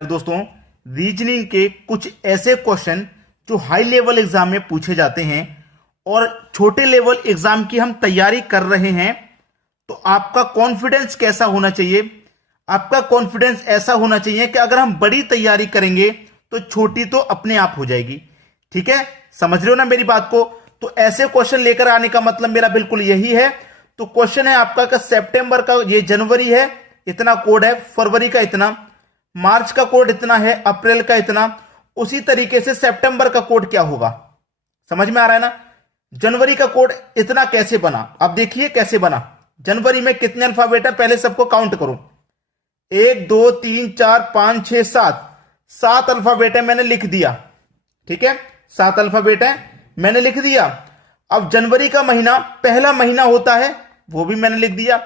दोस्तों, रीजनिंग के कुछ ऐसे क्वेश्चन जो हाई लेवल एग्जाम में पूछे जाते हैं और छोटे लेवल एग्जाम की हम तैयारी कर रहे हैं, तो आपका कॉन्फिडेंस कैसा होना चाहिए? आपका कॉन्फिडेंस ऐसा होना चाहिए कि अगर हम बड़ी तैयारी करेंगे तो छोटी तो अपने आप हो जाएगी। ठीक है, समझ रहे हो ना मेरी बात को? तो ऐसे क्वेश्चन लेकर आने का मतलब मेरा बिल्कुल यही है। तो क्वेश्चन है आपका कि सितंबर का, ये जनवरी है इतना कोड है, फरवरी का इतना, मार्च का कोड इतना है, अप्रैल का इतना, उसी तरीके से सितंबर का कोड क्या होगा? समझ में आ रहा है ना? जनवरी का कोड इतना कैसे बना? अब देखिए कैसे बना। जनवरी में कितने अल्फाबेट है, पहले सबको काउंट करो। 1 2 3 4 5 6 7, 7 अल्फाबेट है, मैंने लिख दिया। ठीक है, 7 अल्फाबेट है, मैंने लिख दिया। अब जनवरी का महीना पहला महीना होता है, वो भी मैंने लिख दिया।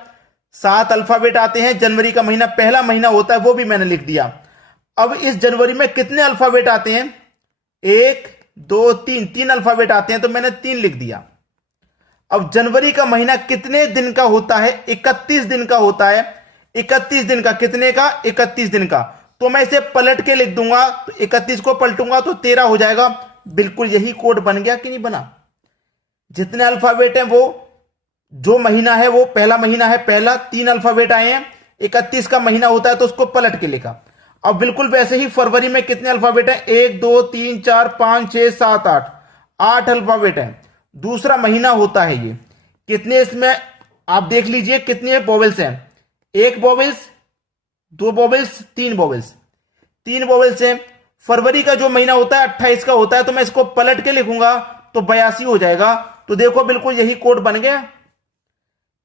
7 अल्फाबेट आते हैं, जनवरी का महीना पहला महीना होता है, वो भी मैंने लिख दिया। अब इस जनवरी में कितने अल्फाबेट आते हैं? 1 2 3, 3 अल्फाबेट आते हैं, तो मैंने 3 लिख दिया। अब जनवरी का महीना कितने दिन का होता है? 31 दिन का होता है। 31 दिन का, कितने का? 31 दिन का। तो मैं इसे पलट के लिख दूंगा, तो 31 को पलटूंगा तो 13 हो जाएगा। बिल्कुल यही कोड बन गया कि नहीं बना? जितने अल्फाबेट हैं, वो जो महीना है वो पहला महीना है, पहला 3 अल्फाबेट आए हैं, 31 का महीना होता है तो उसको पलट के लिखा। अब बिल्कुल वैसे ही फरवरी में कितने अल्फाबेट हैं? 1 2 3 4 5 6 7 8, 8 अल्फाबेट हैं। दूसरा महीना होता है ये, कितने इसमें आप देख लीजिए कितने वोवेल्स हैं? 1 वोवेल्स, 2 वोवेल्स, 3 वोवेल्स, 3 वोवेल्स हैं। फरवरी का जो महीना होता है 28 का होता है, तो मैं इसको पलट के लिखूंगा तो 82 हो जाएगा। तो देखो बिल्कुल यही कोड बन गया।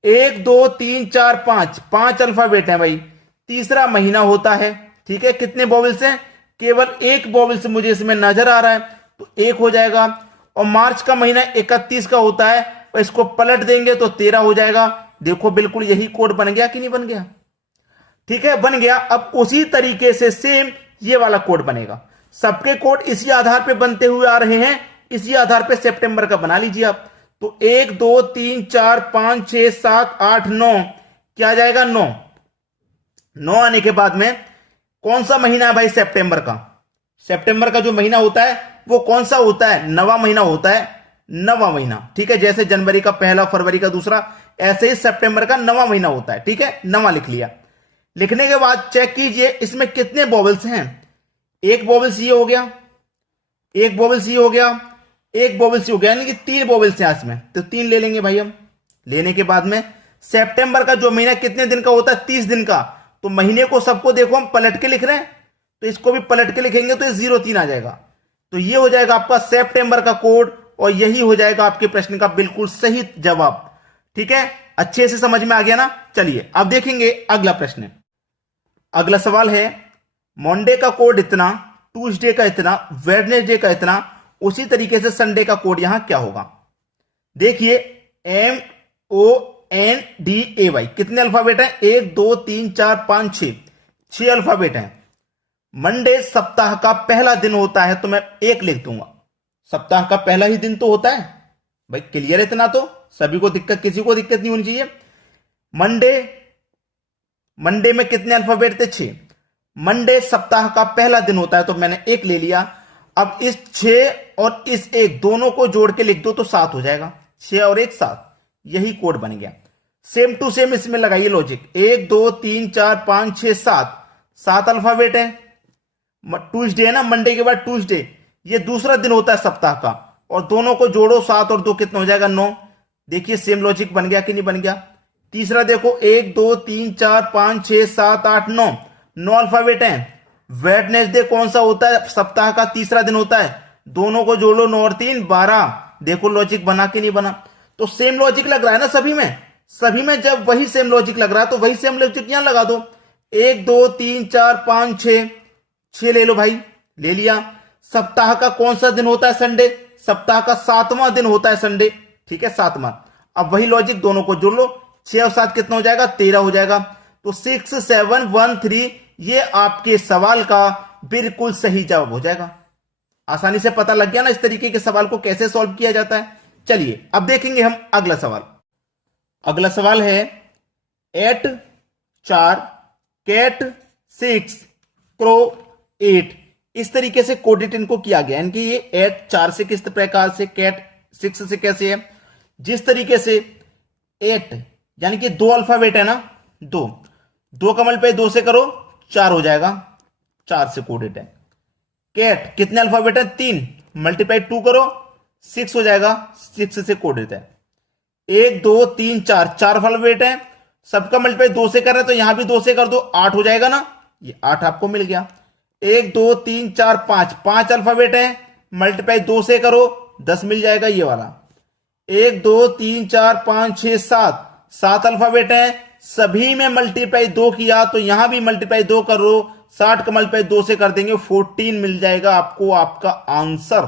1 2 3 4 5, 5 अल्फाबेट हैं भाई। तीसरा महीना होता है, ठीक है। कितने वोवेल्स हैं? केवल 1 वोवेल्स मुझे इसमें नजर आ रहा है, तो 1 हो जाएगा। और मार्च का महीना 31 का होता है, और इसको पलट देंगे तो 13 हो जाएगा। देखो बिल्कुल यही कोड बन गया कि नहीं बन गया? ठीक है, बन गया। अब उसी तरीके से सेम ये वाला कोड बनेगा। सबके कोड इसी आधार पे बनते हुए आ रहे हैं, इसी आधार पे सितंबर का बना लीजिए आप। तो 1 2 3 4 5 6 7 8 9, क्या आ जाएगा? 9। 9 आने के बाद में कौन सा महीना है भाई? सितंबर का। सितंबर का जो महीना होता है वो कौन सा होता है? नवा महीना होता है, नवा महीना। ठीक है, जैसे जनवरी का पहला, फरवरी का दूसरा, ऐसे ही सितंबर का नवा महीना होता है। ठीक है, नवा लिख लिया। लिखने के बाद चेक कीजिए इसमें कितने वोवेल्स हैं। 1 वोवेल्स ये हो गया, 1 वोवेल्स ये हो गया, 1 वोवेल्स ये हो गया, यानी कि 3 वोवेल्स हैं इसमें, तो 3 ले लेंगे भाई हम। लेने के बाद में सितंबर का जो महीना कितने दिन का होता है? 30 दिन का। तो महीने को सबको देखो हम पलट के लिख रहे हैं, तो इसको भी पलट के लिखेंगे तो 03 आ जाएगा। तो ये हो जाएगा आपका सितंबर का कोड, और यही हो जाएगा आपके प्रश्न का बिल्कुल सही जवाब। ठीक है, अच्छे से समझ में आ गया ना? चलिए अब देखेंगे अगला प्रश्न। अगला सवाल है, मंडे का कोड इतना, ट्यूसडे का इतना, वेडनेसडे का इतना, उसी तरीके से संडे का कोड यहां क्या होगा? देखिए, MONDAY कितने अल्फाबेट हैं? 1 2 3 4 5 6, 6 अल्फाबेट हैं। मंडे सप्ताह का पहला दिन होता है, तो मैं 1 लिख दूंगा। सप्ताह का पहला ही दिन तो होता है भाई, क्लियर इतना तो सभी को दिक्कत, किसी को दिक्कत नहीं होनी चाहिए। मंडे में कितने अल्फाबेट थे? 6। मंडे सप्ताह का पहला दिन होता है, तो मैंने 1 ले लिया। अब इस 6 और इस 1 दोनों को जोड़ के लिख दो तो 7 हो जाएगा। 6 और 1 7, यही कोड बन गया। सेम टू सेम इसमें लगाइए लॉजिक। 1 2 3 4 5 6 7, 7 अल्फाबेट है। ट्यूसडे है ना, मंडे के बाद ट्यूसडे, ये दूसरा दिन होता है सप्ताह का, और दोनों को जोड़ो, 7 और 2 कितना हो जाएगा? 9। देखिए सेम लॉजिक बन गया कि नहीं बन गया? तीसरा देखो, 1 2 3 4 5 6 7 8 9, 9 अल्फाबेट हैं। वेडनेसडे कौन सा होता है? सप्ताह का तीसरा दिन होता है, दोनों को जोड़ो, 9 और 3 12। देखो लॉजिक बना कि नहीं बना? तो सेम लॉजिक लग रहा है ना सभी में? सभी में जब वही सेम लॉजिक लग रहा है तो वही सेम लॉजिक यहां लगा दो। 1 2 3 4 5 6, 6 ले लो भाई, ले लिया। सप्ताह का कौन सा दिन होता है? संडे। सप्ताह का 7वां दिन होता है संडे। ठीक है, 7वां। अब वही लॉजिक, दोनों को जोड़ लो, 6 और 7 कितना हो जाएगा? 13 हो जाएगा। तो 6 7 1 3, ये आपके सवाल का बिल्कुल सही जवाब हो जाएगा। आसानी से पता लग गया ना इस तरीके के सवाल को कैसे सॉल्व किया जाता है? चलिए अब देखेंगे हम अगला सवाल। अगला सवाल है, 8 4 कैट 6 क्रो 8, इस तरीके से कोडेड इनको किया गया। यानी कि ये 8 4 से किस प्रकार से, कैट 6 से कैसे है, जिस तरीके से 8 यानी कि 2 अल्फाबेट है ना, 2 का मल्टीप्लाई 2 से करो 4 हो जाएगा, 4 से कोडेड है। कैट कितने अल्फाबेट है, 3, मल्टीप्लाई 2 करो 6 हो जाएगा, 6 से कोडेड है। 1 2 3 4, 4 अल्फाबेट है, सबका मल्टीप्लाई 2 से कर रहे हैं तो यहां भी 2 से कर दो, 8 हो जाएगा ना, ये 8 आपको मिल गया। 1 2 3 4 5, 5 अल्फाबेट है, मल्टीप्लाई 2 से करो 10 मिल जाएगा ये वाला। 1 2 3 4 5 6 7, 7 अल्फाबेट है, सभी में मल्टीप्लाई 2 किया तो यहां भी मल्टीप्लाई 2 करो, 60 का मल्टीप्लाई 2 से कर देंगे 14 मिल जाएगा आपको आपका आंसर।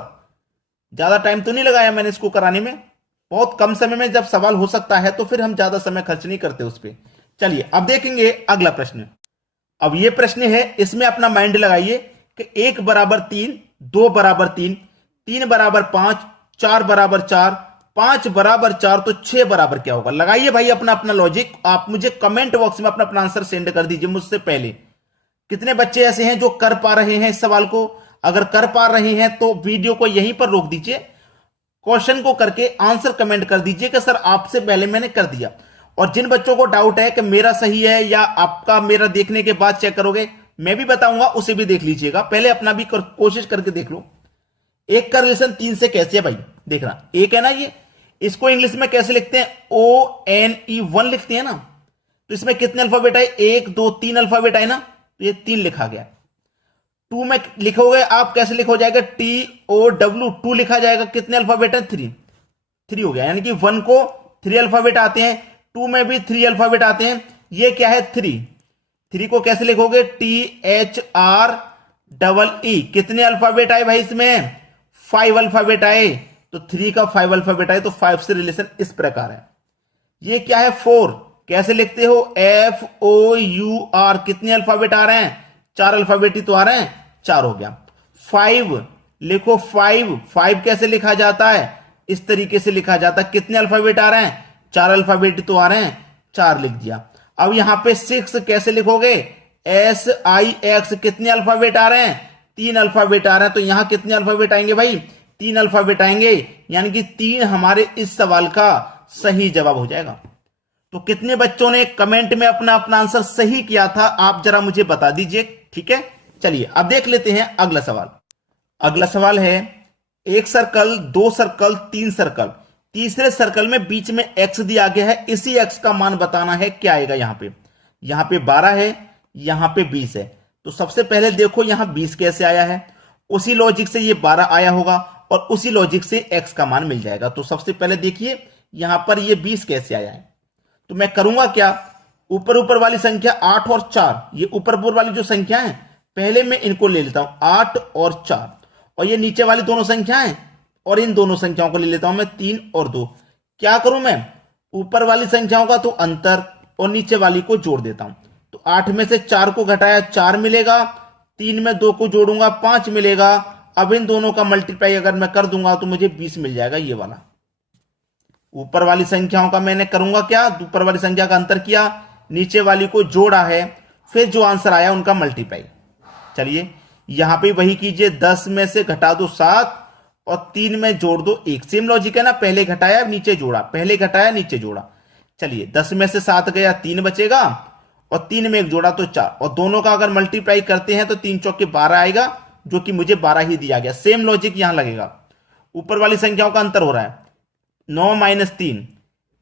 ज्यादा टाइम तो नहीं लगाया मैंने इसको कराने में, बहुत कम समय में जब सवाल हो सकता है तो फिर हम ज्यादा समय खर्च नहीं करते उस पर। चलिए अब देखेंगे अगला प्रश्न। अब यह प्रश्न है, इसमें अपना माइंड लगाइए कि 1 बराबर 3, 2 बराबर 3, 3 बराबर 5, 4 बराबर 4, 5 बराबर 4, तो 6 बराबर क्या होगा। लगाइए भाई अपना अपना लॉजिक, आप मुझे कमेंट बॉक्स में अपना अपना आंसर सेंड कर दीजिए मुझसे पहले। कितने बच्चे ऐसे हैं जो कर पा रहे हैं इस सवाल को, अगर कर पा रहे हैं तो वीडियो को यहीं पर रोक दीजिए, क्वेश्चन को करके आंसर कमेंट कर दीजिए कि सर आपसे पहले मैंने कर दिया। और जिन बच्चों को डाउट है कि मेरा सही है या आपका मेरा देखने के बाद चेक करोगे, मैं भी बताऊंगा, उसे भी देख लीजिएगा, पहले अपना भी कोशिश करके देख लो। 1 का रिलेशन 3 से कैसे है भाई, देखना 1 है ना, ये इसको इंग्लिश में कैसे लिखते हैं, ONE 1 लिखते हैं ना, तो इसमें कितने अल्फाबेट है, 1 2 3 अल्फाबेट है ना, तो ये 3 लिखा गया। 2 में लिखोगे आप कैसे लिखा जाएगा, TOW 2 लिखा जाएगा, कितने अल्फाबेट है, 3 हो गया। यानी कि 1 को 3 अल्फाबेट आते हैं, 2 में भी 3 अल्फाबेट आते हैं, ये क्या है 3 को कैसे लिखोगे, THREE, कितने अल्फाबेट आए भाई इसमें, 5 अल्फाबेट आए, तो 3 का 5 अल्फाबेट आए, तो 5 से रिलेशन इस प्रकार है। ये क्या है 4, कैसे लिखते हो, FOUR, कितने अल्फाबेट आ रहे हैं, 4 अल्फाबेट ही तो आ रहे हैं, 4 हो गया। 5 लिखो, 5 कैसे लिखा जाता है, इस तरीके से लिखा जाता है, कितने अल्फाबेट आ रहे हैं, 4 अल्फाबेट तो आ रहे हैं, 4 लिख दिया। अब यहां पे 6 कैसे लिखोगे, SIX, कितने अल्फाबेट आ रहे हैं, 3 अल्फाबेट आ रहे हैं, तो यहां कितने अल्फाबेट आएंगे भाई, 3 अल्फाबेट आएंगे, यानी कि 3 हमारे इस सवाल का सही जवाब हो जाएगा। तो कितने बच्चों ने कमेंट में अपना अपना आंसर सही किया था, आप जरा मुझे बता दीजिए, ठीक है। चलिए अब देख लेते हैं अगला सवाल। अगला सवाल है, 1 सर्कल, 2 सर्कल, 3 सर्कल, तीसरे सर्कल में बीच में x दिया गया है, इसी x का मान बताना है, क्या आएगा। यहां पे 12 है, यहां पे 20 है, तो सबसे पहले देखो यहां 20 कैसे आया है, उसी लॉजिक से ये 12 आया होगा और उसी लॉजिक से x का मान मिल जाएगा। तो सबसे पहले देखिए यहां पर ये 20 कैसे आया है, तो मैं करूंगा क्या, ऊपर वाली संख्या 8 और 4, ये ऊपर वाली जो संख्या है पहले मैं इनको ले लेता हूं, 8 और 4, और ये नीचे वाली दोनों संख्याएं, और इन दोनों संख्याओं को ले लेता हूं मैं 3 और 2। क्या करूं मैं, ऊपर वाली संख्याओं का तो अंतर और नीचे वाली को जोड़ देता हूं। तो 8 में से 4 को घटाया 4 मिलेगा, 3 में 2 को जोड़ूंगा 5 मिलेगा। अब इन दोनों का मल्टीप्लाई अगर मैं कर दूंगा तो मुझे 20 मिल जाएगा, ये वाला। ऊपर वाली संख्याओं का मैंने करूंगा क्या, ऊपर वाली संख्या का अंतर किया, नीचे वाली को जोड़ा है, फिर जो आंसर आया उनका मल्टीप्लाई। चलिए यहां पे वही कीजिए, 10 में से घटा दो 7 और 3 में जोड़ दो 1, सेम लॉजिक है ना, पहले घटाया नीचे जोड़ा, पहले घटाया नीचे जोड़ा। चलिए 10 में से 7 गया, 3 बचेगा, और 3 में 1 जोड़ा तो 4, और दोनों का अगर मल्टीप्लाई करते हैं तो 3 चौके 12 आएगा, जो कि मुझे 12 ही दिया गया। सेम लॉजिक यहां लगेगा, ऊपर वाली संख्याओं का अंतर हो रहा है, 9 - 3,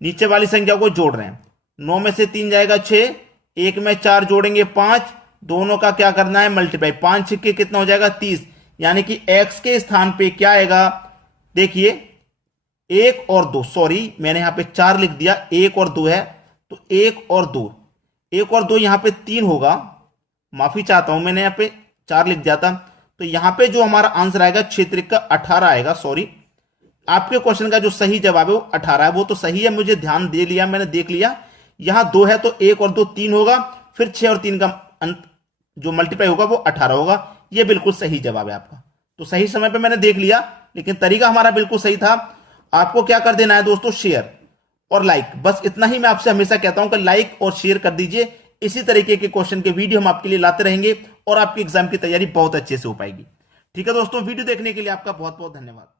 नीचे वाली संख्या को जोड़ रहे हैं, 9 में से 3 जाएगा 6, 1 में 4 जोड़ेंगे 5, दोनों का क्या करना है मल्टीप्लाई, 5 के कितना हो जाएगा 30, यानी कि x के स्थान पे क्या आएगा, देखिए 1 और 2, सॉरी मैंने यहां पे 4 लिख दिया, 1 और 2 है, तो 1 और 2 यहां पे 3 होगा, माफी चाहता हूं मैंने यहां पे 4 लिख दिया था। तो यहां पे जो हमारा आंसर आएगा क्षेत्र का 18 आएगा, सॉरी आपके क्वेश्चन का जो सही जवाब है वो 18 है, वो तो सही है, मुझे ध्यान दे लिया, मैंने देख लिया। यहां 2 है तो 1 और 2 3 होगा, फिर 6 और 3 का जो मल्टीप्लाई होगा वो 18 होगा, ये बिल्कुल सही जवाब है आपका। तो सही समय पे मैंने देख लिया, लेकिन तरीका हमारा बिल्कुल सही था। आपको क्या कर देना है दोस्तों, शेयर और लाइक, बस इतना ही मैं आपसे हमेशा कहता हूं कि लाइक और शेयर कर दीजिए। इसी तरीके के क्वेश्चन के वीडियो हम आपके लिए लाते रहेंगे और आपके एग्जाम की तैयारी बहुत अच्छे से हो पाएगी। ठीक है दोस्तों, वीडियो देखने के लिए आपका बहुत बहुत धन्यवाद।